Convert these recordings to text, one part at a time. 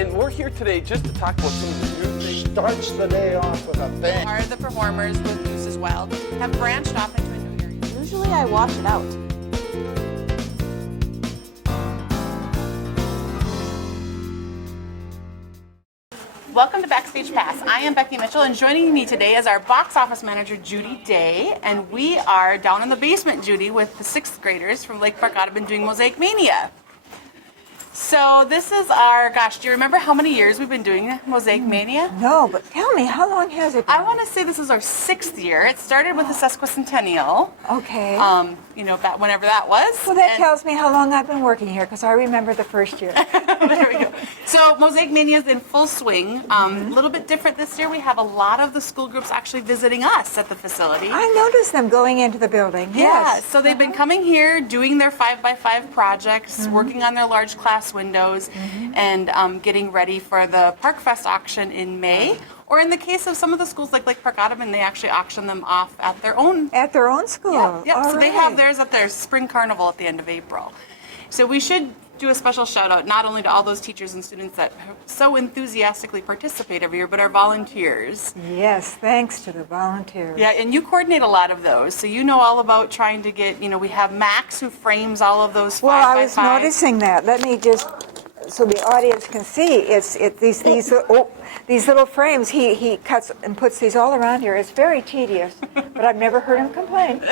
and we're here today just to talk about some of the new things. Starts the day off with a bang. Are the performers with Goose as well have branched off into a new area? Usually I wash it out. Welcome to Backstage Pass. I am Becky Mitchell, and joining me today is our box office manager, Judy Day, and we are down in the basement, Judy, with the 6th graders from Lake Park Audubon doing Mosaic Mania. So this is our, gosh, do you remember how many years we've been doing Mosaic Mania? No, but tell me, how long has it been? I want to say this is our 6th year. It started with the sesquicentennial. Okay. You know, back whenever that was. Well, that tells me how long I've been working here, because I remember the first year. There we go. So Mosaic Mania is in full swing. A little bit different this year. We have a lot of the school groups actually visiting us at the facility. I noticed them going into the building. Yeah, Yes. so they've been coming here, doing their 5x5 projects, working on their large class windows, and getting ready for the Park Fest auction in May. Or in the case of some of the schools like Lake Park Audubon, they actually auction them off at their own. At their own school. Yeah. All So they right. have theirs at their spring carnival at the end of April. So we should do a special shout out not only to all those teachers and students that so enthusiastically participate every year, but our volunteers. Yes, thanks to the volunteers. Yeah, and you coordinate a lot of those, so you know all about trying to get, we have Max who frames all of those 5x5. Well, I was noticing that. Let me just, so the audience can see, these little frames. He cuts and puts these all around here. It's very tedious, but I've never heard him complain.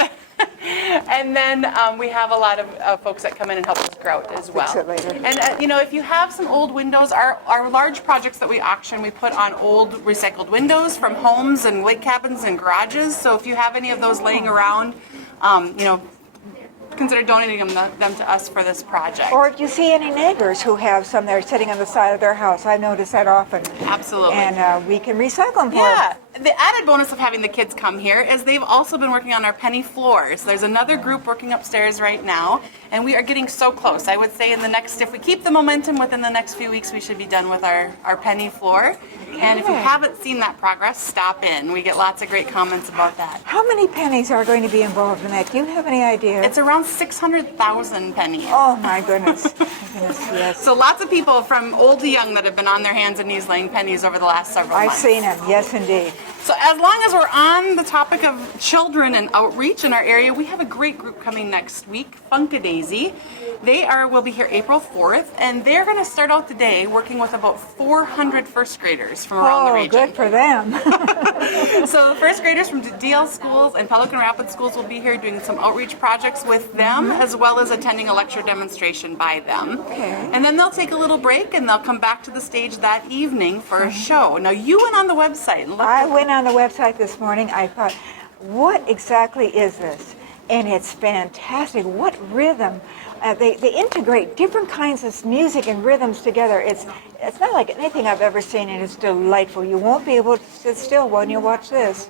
And then we have a lot of folks that come in and help us grout as well. Fix it later. And if you have some old windows, our large projects that we auction, we put on old recycled windows from homes and lake cabins and garages. So if you have any of those laying around, consider donating them to us for this project. Or if you see any neighbors who have some that are sitting on the side of their house, I notice that often. Absolutely. And we can recycle them for Yeah. them. The added bonus of having the kids come here is they've also been working on our penny floors. There's another group working upstairs right now, and we are getting so close. I would say if we keep the momentum within the next few weeks, we should be done with our penny floor. And if you haven't seen that progress, stop in. We get lots of great comments about that. How many pennies are going to be involved in that? Do you have any idea? It's around 600,000 pennies. Oh my goodness. My goodness, yes. So lots of people from old to young that have been on their hands and knees laying pennies over the last several I've months. seen them, yes indeed. So as long as we're on the topic of children and outreach in our area, we have a great group coming next week, Funkadaisy. They will be here April 4th, and they're going to start out the day working with about 400 first graders from around the region. Good for them. So first graders from DL schools and Pelican Rapids schools will be here doing some outreach projects with them, as well as attending a lecture demonstration by them. Okay. And then they'll take a little break, and they'll come back to the stage that evening for a show. Now, you went on the website and looked I went on the website this morning. I thought, what exactly is this? And it's fantastic. What rhythm? They integrate different kinds of music and rhythms together. It's not like anything I've ever seen, and it's delightful. You won't be able to sit still when you watch this.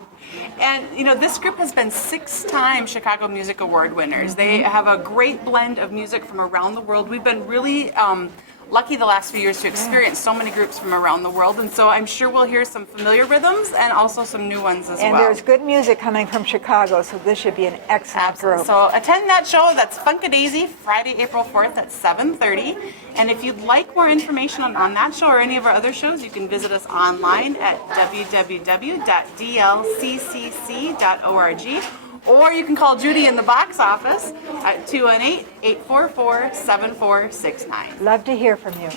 And, this group has been 6-time Chicago Music Award winners. They have a great blend of music from around the world. We've been really lucky the last few years to experience so many groups from around the world, and so I'm sure we'll hear some familiar rhythms and also some new ones as well. And there's good music coming from Chicago, so this should be an excellent group. So attend that show. That's Funkadaisy, Friday, April 4th at 7:30. And if you'd like more information on that show or any of our other shows, you can visit us online at www.dlccc.org. Or you can call Judy in the box office at 218-844-7469. Love to hear from you.